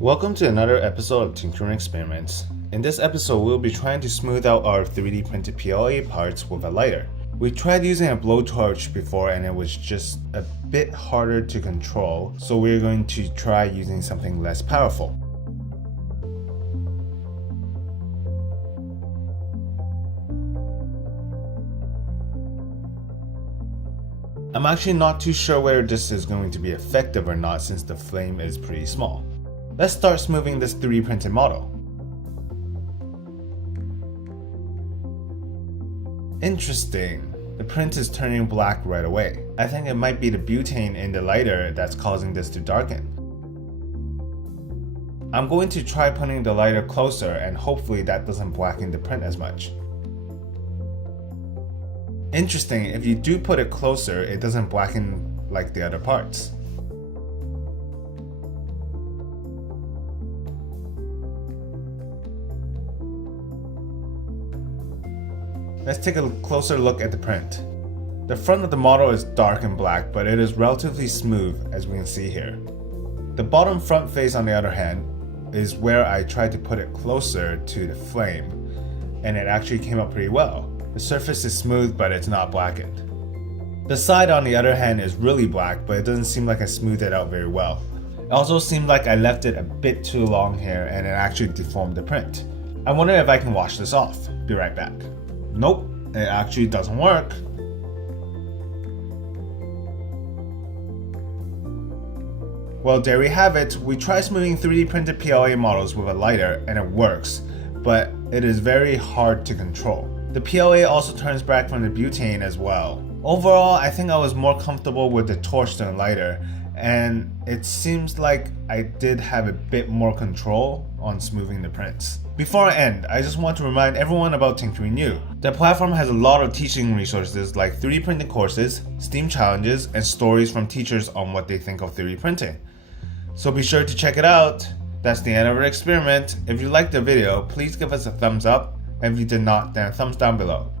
Welcome to another episode of Tinkerine Experiments. In this episode, we'll be trying to smooth out our 3D printed PLA parts with a lighter. We tried using a blowtorch before and it was just a bit harder to control, so we're going to try using something less powerful. I'm actually not too sure whether this is going to be effective or not since the flame is pretty small. Let's start smoothing this 3D printed model. Interesting. The print is turning black right away. I think it might be the butane in the lighter that's causing this to darken. I'm going to try putting the lighter closer and hopefully that doesn't blacken the print as much. Interesting, if you do put it closer, it doesn't blacken like the other parts. Let's take a closer look at the print. The front of the model is dark and black, but it is relatively smooth as we can see here. The bottom front face on the other hand is where I tried to put it closer to the flame, and it actually came out pretty well. The surface is smooth, but it's not blackened. The side on the other hand is really black, but it doesn't seem like I smoothed it out very well. It also seemed like I left it a bit too long here and it actually deformed the print. I wonder if I can wash this off. Be right back. Nope, it actually doesn't work. Well, there we have it. We tried smoothing 3D printed PLA models with a lighter and it works, but it is very hard to control. The PLA also turns black from the butane as well. Overall, I think I was more comfortable with the torch than lighter, and it seems like I did have a bit more control on smoothing the prints. Before I end, I just want to remind everyone about Tinkerine U. The platform has a lot of teaching resources like 3D printing courses, STEAM challenges, and stories from teachers on what they think of 3D printing. So be sure to check it out. That's the end of our experiment. If you liked the video, please give us a thumbs up, and if you did not, then a thumbs down below.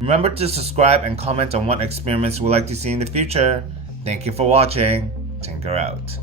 Remember to subscribe and comment on what experiments you would like to see in the future. Thank you for watching. Tinker out.